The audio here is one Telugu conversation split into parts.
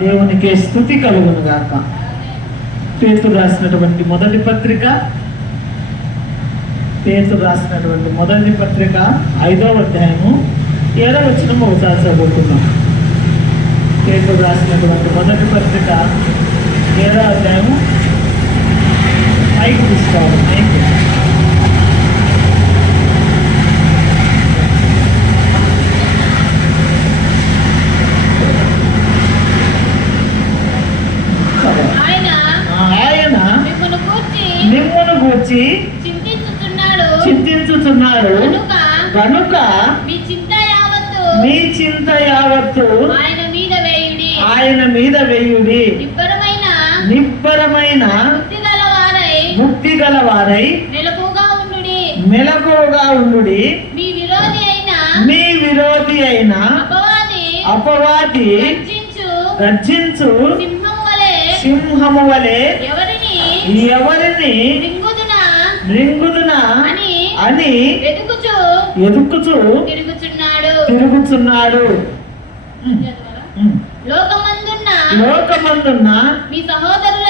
దేవునికి స్తుతి కలుగును గాక. పేతురు రాసినటువంటి మొదటి పత్రిక 5వ అధ్యాయము 7వ వచనం ఒకసారి చదువుతున్నాం. పేతురు రాసినటువంటి మొదటి పత్రిక 7వ అధ్యాయము మైక్ తీసుకోవాలి. మైక్ మిమ్మును గూర్చి చింతించుచున్నాడు కనుక మీ చింత యావత్తు ఆయన మీద వేయుడి. నిబ్బరమైన ముక్తి గలవారై మెలకువగా ఉండుడి. మీ విరోధి అయిన అపవాది గర్జించు సింహము వలె ఎవరిని రింగుదునా అని ఎదుకుచు తిరుగుచున్నాడు. లోకమందున్న మీ సహోదరుల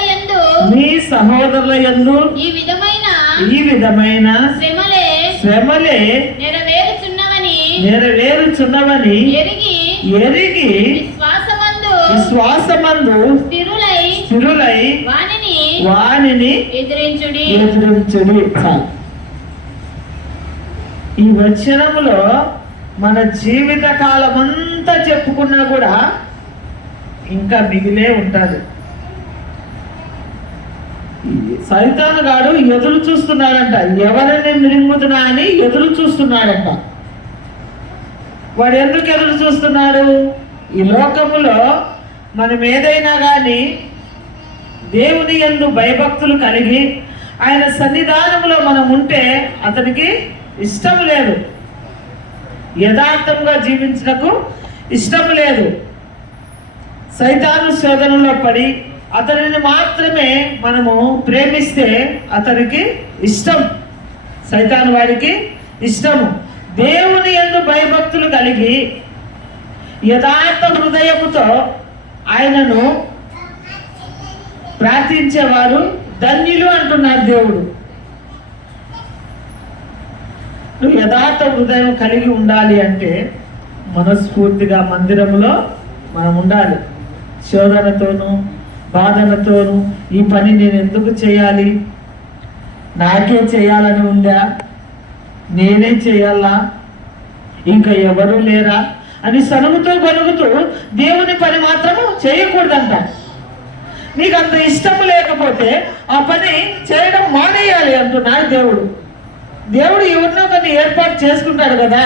యందు ఈ విధమైన శ్రమలే నెరవేరుచున్నవని ఎరిగి విశ్వాసమందు స్థిరులై వానిని ఎదిరించుడి. ఈ వచనములో మన జీవిత కాలమంతా చెప్పుకున్నా కూడా ఇంకా మిగిలే ఉంటుంది. సైతాను గాడు ఎదురు చూస్తున్నాడంట, ఎవరిని మిరింగుతున్నా అని ఎదురు చూస్తున్నాడంట. వాడు ఎందుకు ఎదురు చూస్తున్నాడు? ఈ లోకములో మనం ఏదైనా కానీ దేవుని యందు భయభక్తులు కలిగి ఆయన సన్నిధానంలో మనం ఉంటే అతనికి ఇష్టం లేదు, యథార్థంగా జీవించటకు ఇష్టం లేదు. సైతాను శోధనలో పడి అతనిని మాత్రమే మనము ప్రేమిస్తే అతనికి ఇష్టం, సైతాను వాడికి ఇష్టము. దేవుని యందు భయభక్తులు కలిగి యథార్థ హృదయముతో ఆయనను ప్రార్థించేవారు ధన్యులు అంటున్నారు దేవుడు. నువ్వు యథార్థ హృదయం కలిగి ఉండాలి అంటే మనస్ఫూర్తిగా మందిరంలో మనం ఉండాలి. శోధనతోనూ బాధలతోనూ ఈ పని నేను ఎందుకు చేయాలి, నాకే చేయాలని ఉందా, నేనే చేయాలా, ఇంకా ఎవరూ లేరా అని సనుగుతూ గొనుగుతూ దేవుని పని మాత్రము చేయకూడదంట. నీకు అంత ఇష్టం లేకపోతే ఆ పని చేయడం మానేయాలి అంటున్నాడు దేవుడు. దేవుడు ఎవరినో కొన్ని ఏర్పాటు చేసుకుంటాడు కదా.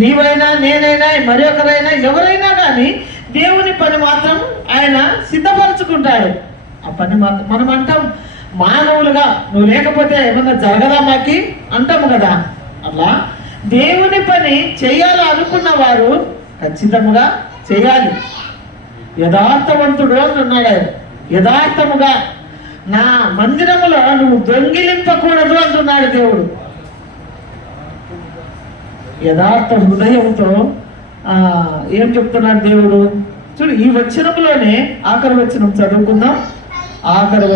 నీవైనా నేనైనా మరి ఒకరైనా ఎవరైనా కానీ దేవుని పని మాత్రం ఆయన సిద్ధపరచుకుంటాడు. ఆ పని మాత్రం మనం అంటాం మానవులుగా, నువ్వు లేకపోతే ఏమన్నా జరగదా మాకి అంటాము కదా. అలా దేవుని పని చేయాలి అనుకున్న వారు ఖచ్చితంగా చేయాలి. యథార్థవంతుడు అంటున్నాడు. యథార్థముగా నా మందిరములో నువ్వు దొంగిలింపకూడదు అంటున్నాడు దేవుడు. యథార్థ హృదయంతో ఏం చెప్తున్నాడు దేవుడు చూడు. ఈ వచనంలోనే ఆఖరి వచనం చదువుకుందాం. 8వ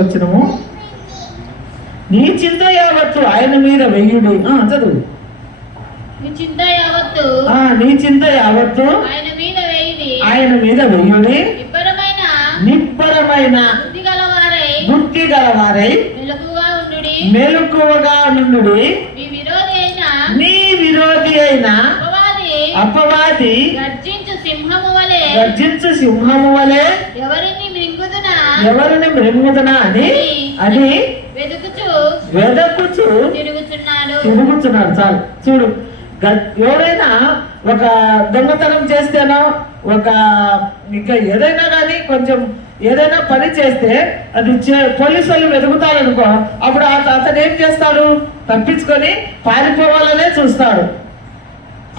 వచనము. నీ చింత యావత్తు ఆయన మీద వెయ్యుడి. చదువు. నీ చింత యావత్తు ఆయన మీద వెయ్యుడి. నిబ్బరమైన బుద్ధి గలవారై మెలకువగా నుండుడి. నీ విరోధి అయిన అపవాది గర్జించు సింహము వలె ఎవరిని మృంగుదునా అని వెదకుచు తిరుగుచున్నాడు. చాలు చూడు. ఎవరైనా ఒక దొంగతనం చేస్తేనో ఇంకా ఏదైనా కానీ కొంచెం ఏదైనా పని చేస్తే అది పోలీసు వాళ్ళు వెతుకుతారనుకో, అప్పుడు అతను ఏం చేస్తాడు? తప్పించుకొని పారిపోవాలనే చూస్తాడు.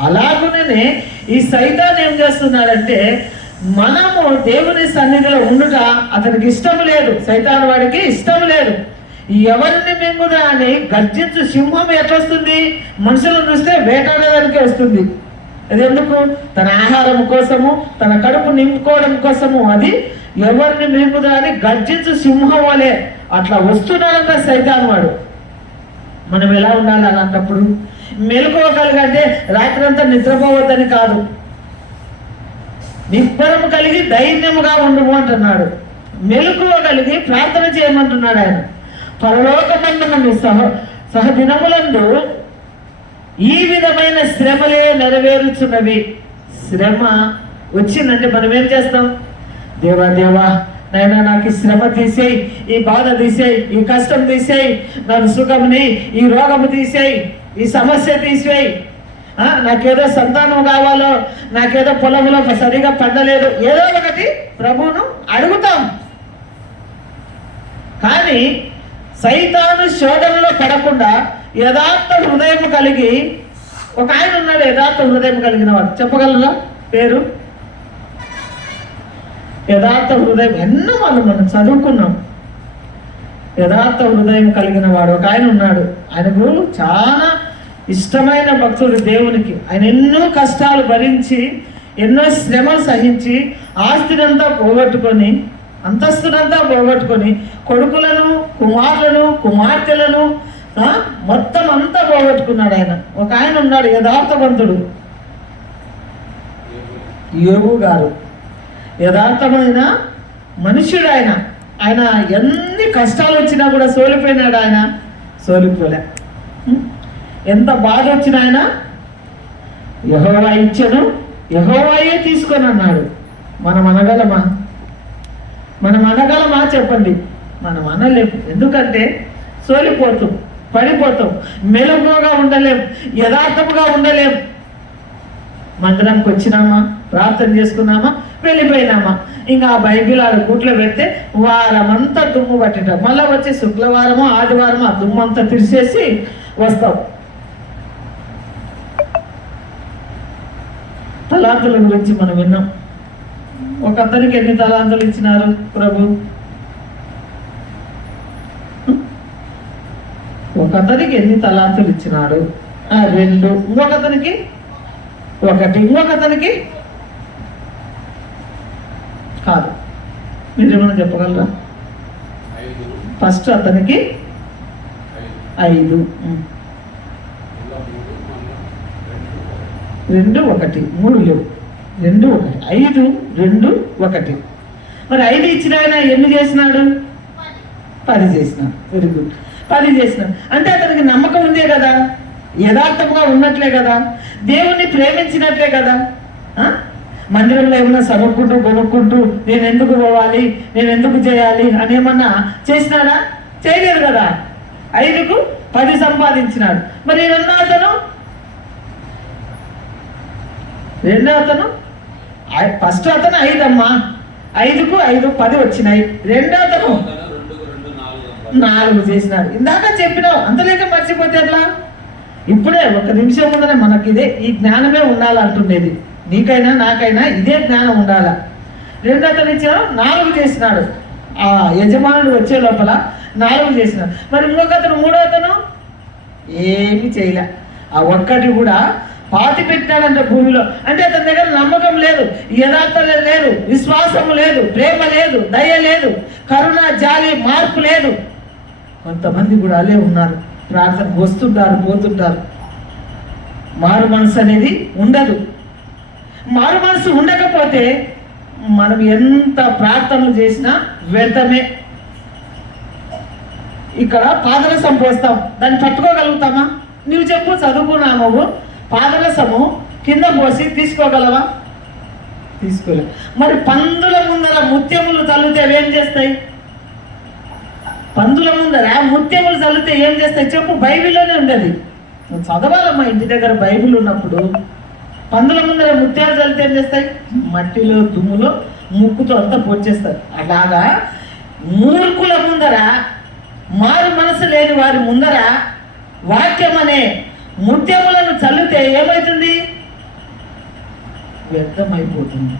అలాగునే ఈ సైతాన్ ఏం చేస్తున్నాడంటే మనము దేవుని సన్నిధిలో ఉండుట అతనికి ఇష్టం లేదు, సైతాన్ వాడికి ఇష్టం లేదు. ఎవరిని మింగుదా అని గర్జించు సింహం ఎట్లొస్తుంది? మనుషులను చూస్తే వేటాడేదానికి వస్తుంది. అది ఎందుకు? తన ఆహారం కోసము, తన కడుపు నింపుకోవడం కోసము. అది ఎవరిని మింగుదా అని గర్జించు సింహం వలె అట్లా వస్తున్నాడంట సైతాన్ వాడు. మనం ఎలా ఉండాలి అలాంటప్పుడు? మెలకువగలిగంటే రాత్రంతా నిద్రపోవద్దని కాదు, నిబ్బరము కలిగి ధైర్యముగా ఉండుము అంటున్నాడు. మెలకువ కలిగి ప్రార్థన చేయమంటున్నాడు ఆయన. పరలోకమందున సహదినములందు ఈ విధమైన శ్రమలే నెరవేరుచున్నవి. శ్రమ వచ్చిందంటే మనం ఏం చేస్తాం? దేవా దేవా నాయనా, నాకు ఈ శ్రమ తీసేయి, ఈ బాధ తీసేయి, ఈ కష్టం తీసేయి, నాకు సుఖముని, ఈ రోగము తీసేయి, ఈ సమస్య తీసేయి, నాకేదో సంతానం కావాలో, నాకేదో పొలంలో సరిగా పండలేదు, ఏదో ఒకటి ప్రభువును అడుగుతాం. కానీ సైతాను శోధనలో పడకుండా యథార్థ హృదయం కలిగి, ఒక ఆయన ఉన్నాడు యథార్థ హృదయం కలిగిన వాడు. చెప్పగలరా పేరు? యథార్థ హృదయం ఎన్నో మనం చదువుకున్నాం. యథార్థ హృదయం కలిగిన వాడు ఒక ఆయన ఉన్నాడు. ఆయనకు చాలా ఇష్టమైన భక్తుడు దేవునికి. ఆయన ఎన్నో కష్టాలు భరించి, ఎన్నో శ్రమలు సహించి, ఆస్తినంతా పోగొట్టుకొని, అంతస్తునంతా పోగొట్టుకొని, కొడుకులను, కుమారులను, కుమార్తెలను మొత్తం అంతా పోగొట్టుకున్నాడు ఆయన. ఒక ఆయన ఉన్నాడు యథార్థవంతుడు, యోబు గారు. యథార్థమైన మనుష్యుడు ఆయన. ఆయన ఎన్ని కష్టాలు వచ్చినా కూడా సోలిపోయినాడు ఆయన? సోలిపోలే. ఎంత బాధ వచ్చిన ఆయన యెహోవా ఇచ్చెను, యెహోవాయే తీసుకొని అన్నాడు. మనం అనగలమా? మనం అనగలమా చెప్పండి? మనం అనలేము. ఎందుకంటే సోలిపోతాం, పడిపోతాం, మెలకువగా ఉండలేం, యథార్థముగా ఉండలేం. మందిరానికి వచ్చినామా, ప్రార్థన చేసుకున్నామా, వెళ్ళిపోయినామా, ఇంకా ఆ బైబిల్ ఆడ కూట్లో పెడితే వారం అంతా దుమ్ము పట్టింటాం. మళ్ళీ వచ్చి శుక్రవారము ఆదివారము ఆ దుమ్ము అంతా తీసేసి వస్తాం. తలాంతుల గురించి మనం విన్నాం. ఒక అతనికి ఎన్ని తలాంతులు ఇచ్చినారు ప్రభు? ఒక అతనికి ఎన్ని తలాంతులు ఇచ్చినాడు? 2. ఇంకొక అతనికి 1. ఇంకొక అతనికి కాదు. మీరేమన్నా చెప్పగలరా? ఫస్ట్ అతనికి 5, 2, 1, 3 లేవు, 2, 1, 5, 2, 1. మరి 5 ఇచ్చిన ఆయన ఎన్ని చేసినాడు? 10 చేసినాడు. Very good. 10 చేసినాడు అంటే అతనికి నమ్మకం ఉందే కదా, యథార్థంగా ఉన్నట్లే కదా, దేవుణ్ణి ప్రేమించినట్లే కదా. మందిరంలో ఏమన్నా చదువుకుంటూ కొనుక్కుంటూ నేను ఎందుకు పోవాలి, నేను ఎందుకు చేయాలి అని ఏమన్నా చేసినాడా? చేయలేదు కదా. 5కు 10 సంపాదించినాడు. మరి రెండో అతను ఫస్ట్ అతను 5 అమ్మా, 5కు 5, 10 వచ్చినాయి. రెండో అతను 4 చేసినాడు. ఇందాక చెప్పినావు, అంతలేక మర్చిపోతే ఎట్లా? ఇప్పుడే 1 నిమిషం ముందరే మనకి ఈ జ్ఞానమే ఉండాలంటుండేది. నీకైనా నాకైనా ఇదే జ్ఞానం ఉండాలా. రెండో అతను ఇచ్చాడు, 4 చేసినాడు. ఆ యజమానుడు వచ్చే లోపల 4 చేసినాడు. మరి ఇంకొక అతను, మూడో అతను ఏమి చేయలే. ఆ ఒక్కటి కూడా పాతి పెట్టినాడంటే భూమిలో. అంటే అతని దగ్గర నమ్మకం లేదు, యథార్థత లేదు, విశ్వాసము లేదు, ప్రేమ లేదు, దయ లేదు, కరుణ, జాలి, మార్పు లేదు. కొంతమంది కూడా అలే ఉన్నారు. ప్రార్థనకు వస్తుంటారు, పోతుంటారు. మారు మనసు అనేది ఉండదు. మారు మనసు ఉండకపోతే మనం ఎంత ప్రార్థనలు చేసినా వ్యర్థమే. ఇక్కడ పాదరసం పోస్తాం, దాన్ని పట్టుకోగలుగుతామా? నువ్వు చెప్పు, చదువుకున్నాము. పాదరసము కింద పోసి తీసుకోగలవా? తీసుకోలేవు. మరి పందుల ముందర ముత్యములు చల్లితే ఏం చేస్తాయి? పందుల ముందర ముత్యములు చల్లితే ఏం చేస్తాయి చెప్పు? బైబిల్లోనే ఉండేది. నువ్వు చదవాలమ్మా ఇంటి దగ్గర బైబిల్ ఉన్నప్పుడు. పందుల ముందర ముత్యాలు చల్లితే ఏం చేస్తాయి? మట్టిలో, దుమ్ములో, ముక్కుతో అంతా పొచ్చేస్తారు. అలాగా మూర్ఖుల ముందర, మారు మనసు లేని వారి ముందర వాక్యం అనే ముత్యములను చల్లితే ఏమవుతుంది? వ్యర్థమైపోతుంది.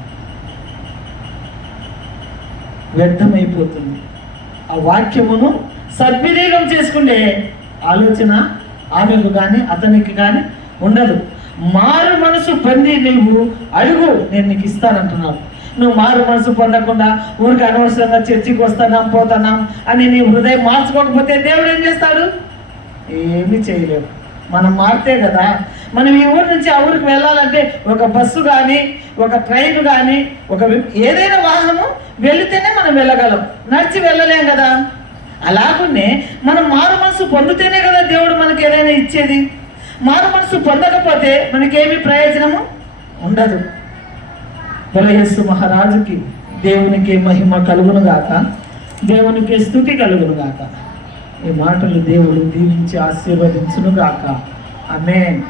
వ్యర్థమైపోతుంది. ఆ వాక్యమును సద్వినియోగం చేసుకునే ఆలోచన ఆమెకు కానీ అతనికి కానీ ఉండదు. మారు మనసు పొంది నువ్వు అడుగు, నేను నీకు ఇస్తానంటున్నావు. నువ్వు మారు మనసు పొందకుండా ఊరికి అనవసరంగా చర్చికి వస్తున్నాం పోతున్నాం అని నీ హృదయం మార్చుకోకపోతే దేవుడు ఏం చేస్తాడు? ఏమీ చేయలేవు. మనం మారితే కదా. మనం ఈ ఊరి నుంచి ఆ ఊరికి వెళ్ళాలంటే ఒక బస్సు కానీ, ఒక ట్రైన్ కానీ, ఏదైనా వాహనము వెళితేనే మనం వెళ్ళగలం, నడిచి వెళ్ళలేం కదా. అలాగునే మనం మారు మనసు పొందితేనే కదా దేవుడు మనకి ఏదైనా ఇచ్చేది. మారు మనసు పొందకపోతే మనకేమి ప్రయోజనము ఉండదు. యేసు మహారాజుకి దేవునికి మహిమ కలుగును గాక, దేవునికి స్తుతి కలుగును గాక. ఈ మాటలు దేవుడు దీవించి ఆశీర్వదించును గాక. ఆమేన్.